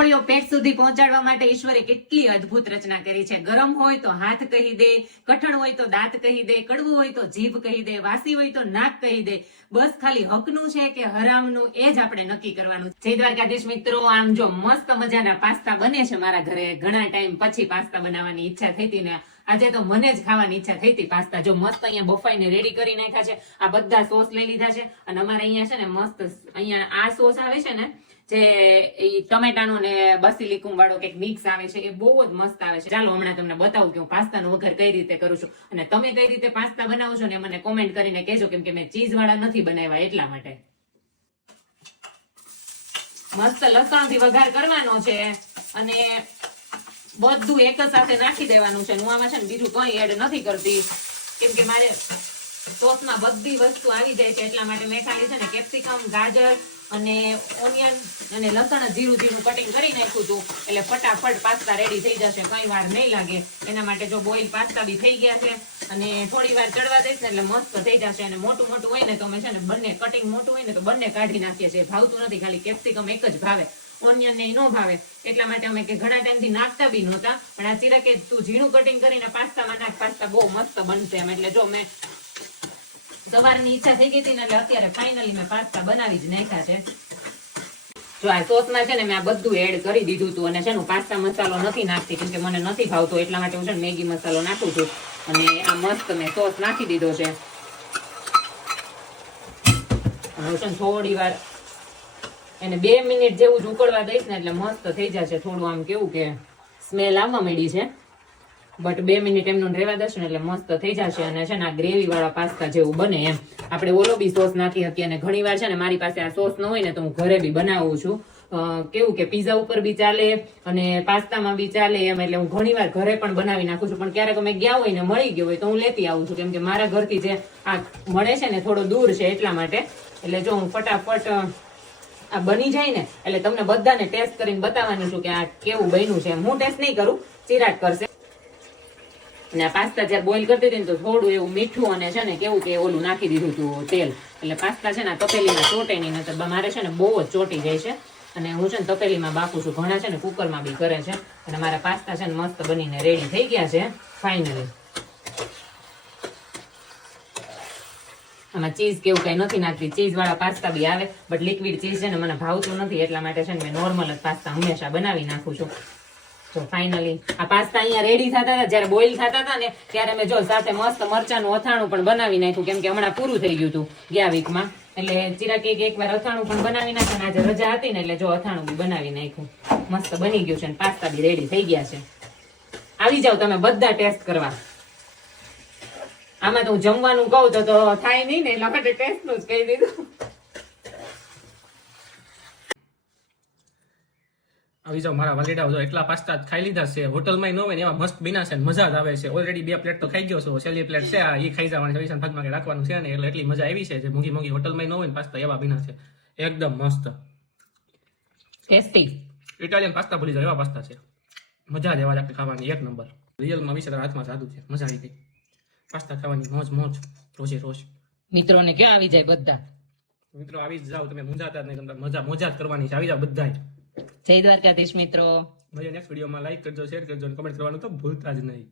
કોળીઓ પેટ સુધી પહોંચાડવા માટે ઈશ્વરે કેટલી અદ્ભુત રચના કરી છે. ગરમ હોય તો હાથ કહી દે, કઠણ હોય તો દાંત કહી દે, કડવું હોય તો જીભ કહી દે, વાસી હોય તો નાક કહી દે. બસ ખાલી હકનું છે કે હરામનું એ જ આપણે નક્કી કરવાનું. જય દ્વારકાધીશ મિત્રો, આમ જો મસ્ત મજાના પાસ્તા બને છે મારા ઘરે. ઘણા ટાઈમ પછી પાસ્તા બનાવવાની ઈચ્છા થઈ હતી ને આજે તો મને જ ખાવાની ઈચ્છા થઈ હતી પાસ્તા. જો મસ્ત અહીંયા બફાઈને રેડી કરી નાખ્યા છે. આ બધા સોસ લઈ લીધા છે અને અમારે અહીંયા છે ને મસ્ત અહીંયા આ સોસ આવે છે ને જે ટમેટાનું ને બસિલિકુમ વાળો કંઈક મિક્સ આવે છે, એ બહુ જ મસ્ત આવે છે. ચાલો હમણાં તમને બતાવું કે હું પાસ્તાનો વઘાર કઈ રીતે કરું છું અને તમે કઈ રીતે પાસ્તા બનાવો છો ને મને કોમેન્ટ કરીને કહેજો, કેમ કે મેં ચીઝ વાળા નથી બનાવ્યા એટલા માટે. મસ્ત લસણથી વઘાર કરવાનો છે અને બધું એક જ સાથે નાખી દેવાનું છે. હું આમાં છે ને બીજું કઈ એડ નથી કરતી કેમ કે મારે સોસમાં બધી વસ્તુ આવી જાય છે એટલા માટે મેં ખાલી છે ને કેપ્સિકમ, ગાજર અને ઓનિયન અને લસણ જીરું જીરું કટિંગ કરી નાખ્યું હતું એટલે ફટાફટ પાસ્તા રેડી થઈ જશે, કઈ વાર નહીં લાગે. એના માટે જો બોઇલ પાસ્તા બી થઈ ગયા છે અને થોડી વાર ચડવા દઈશ ને એટલે મસ્ત થઈ જશે. અને મોટું મોટું હોય ને તો અમે છે ને બંને કટિંગ મોટું હોય ને તો બંને કાઢી નાખીએ છીએ. ભાવતું નથી, ખાલી કેપ્સિકમ એક જ ભાવે, ઓનિયન ને નો ભાવે. એટલા માટે અમે કે ઘણા ટાઈમથી નાખતા બી નહોતા, પણ આ ચીરા કે તું ઝીણું કટિંગ કરીને પાસ્તામાં નાખ, પાસ્તા બહુ મસ્ત બનશે એમ. એટલે જો મેં સવારની ઈચ્છા થઈ ગઈ હતી ને એટલે અત્યારે ફાઇનલી મેં પાસ્તા બનાવી જ નાખ્યા છે. જો આ સોસમાં છે ને મેં આ બધું એડ કરી દીધું હતું અને છે ને પાસ્તા મસાલો નથી નાખતી કેમ કે મને નથી ભાવતો એટલા માટે હું છે ને મેગી મસાલો નાખું છું. અને આ મસ્ત મેં સોસ નાખી દીધો છે અને હું છે ને થોડી વાર એને 2 મિનિટ જેવું જ ઉકળવા દઈશ ને એટલે મસ્ત થઈ જશે. થોડું આમ કેવું કે સ્મેલ આવવા માંડી છે, બટ 2 મિનિટ એમનું રહેવા દેશું ને એટલે મસ્ત થઈ જશે. અને છે ને આ ગ્રેવી વાળા પાસ્તા જેવું બને એમ. આપણે ઓલો બી સોસ નાખી શકીએ અને ઘણી વાર છે ને મારી પાસે આ સોસ ન હોય ને તો હું ઘરે બી બનાવું છું. કેવું કે પીઝા ઉપર બી ચાલે અને પાસ્તામાં બી ચાલે એમ, એટલે હું ઘણી વાર ઘરે પણ બનાવી નાખું છું. પણ ક્યારેક અમે ગયા હોય ને મળી ગયો હોય તો હું લેતી આવું છું કેમ કે મારા ઘરથી જે આ મળે છે ને થોડો દૂર છે એટલા માટે. એટલે જો હું ફટાફટ આ બની જાય ને એટલે તમને બધાને ટેસ્ટ કરીને બતાવવાની છું કે આ કેવું બન્યું છે. હું ટેસ્ટ નહીં કરું, ચિરાગ કરશે. અને આ પાસ્તા જયારે બોઇલ કરતી હતી ને તો થોડું એવું મીઠું અને છે ને કેવું કે ઓલું નાખી દીધું હતું તેલ, એટલે પાસ્તા છે ને તપેલીમાં ચોટે નહીં, નતર મારે છે ને બહુ જ ચોટી જાય છે. અને હું છે ને તપેલીમાં બાફું છું, ઘણા છે ને કુકરમાં બી કરે છે. અને મારા પાસ્તા છે ને મસ્ત બનીને રેડી થઈ ગયા છે ફાઇનલી. આમાં ચીઝ કેવું કઈ નથી નાખતી, ચીઝ વાળા પાસ્તા બી આવે બટ લિક્વિડ ચીઝ છે ને મને ભાવતું નથી એટલા માટે છે ને મેં નોર્મલ જ પાસ્તા હંમેશા બનાવી નાખું છું. તો ફાઇનલી આ પાસ્તા અહીંયા રેડી થતા હતા, જયારે બોઇલ થતા હતા ને ત્યારે મેં જો સાથે મસ્ત મરચાનું અથાણું પણ બનાવી નાખ્યું કેમ કે હમણાં પૂરું થઈ ગયું હતું ગયા વીકમાં. એટલે ચિરાગ એક વાર અથાણું પણ બનાવી નાખ્યું, આજે રજા હતી ને એટલે જો અથાણું બી બનાવી નાખ્યું. મસ્ત બની ગયું છે અને પાસ્તા બી રેડી થઈ ગયા છે. આવી જાવ તમે બધા ટેસ્ટ કરવા. આમાં તો હું જમવાનું કહું તો થાય નહીં ને એટલા માટે ટેસ્ટનું જ કહી દીધું. આવી જાવ મારા વાલીડાઓ, જો એટલા પાસ્તા ખાઈ લીધા છે. હોટલમાં ન હોય ને એવા મસ્ત બિના છે, મજા જ આવે છે. ઓલરેડી 2 પ્લેટ તો ખાઈ ગયો છો, છેલ્લી પ્લેટ છે એ ખાઈ જવાની છે, ભાગમાં કે રાખવાનું છે ને એટલે એટલી મજા આવી છે. જે મોંઘી મોંઘી હોટલમાં ન હોય ને પાસ્તા એવા બિના છે, એકદમ મસ્ત ટેસ્ટી ઇટાલિયન પાસ્તા ભૂલી જાવ એવા પાસ્તા છે. મજા જ એવા જ ખાવાની, એક નંબર. રિયલમાં વિશે હાથમાં સાદું છે, મજા આવી ગઈ. પાસ્તા ખાવાની મોજ મોજ રોજે રોજ. મિત્રોને ક્યાં આવી જાય બધા? મિત્રો આવી જ જાવ, તમે મૂંઝાતા જ નહીં, તમને મજા જ કરવાની છે. આવી જાવ બધા. જય દ્વારકાધીશ મિત્રો. મળીએ નેક્સ્ટ વિડીયોમાં. લાઈક કરજો, શેર કરજો અને કમેન્ટ કરવાનું તો ભૂલતા જ નહીં.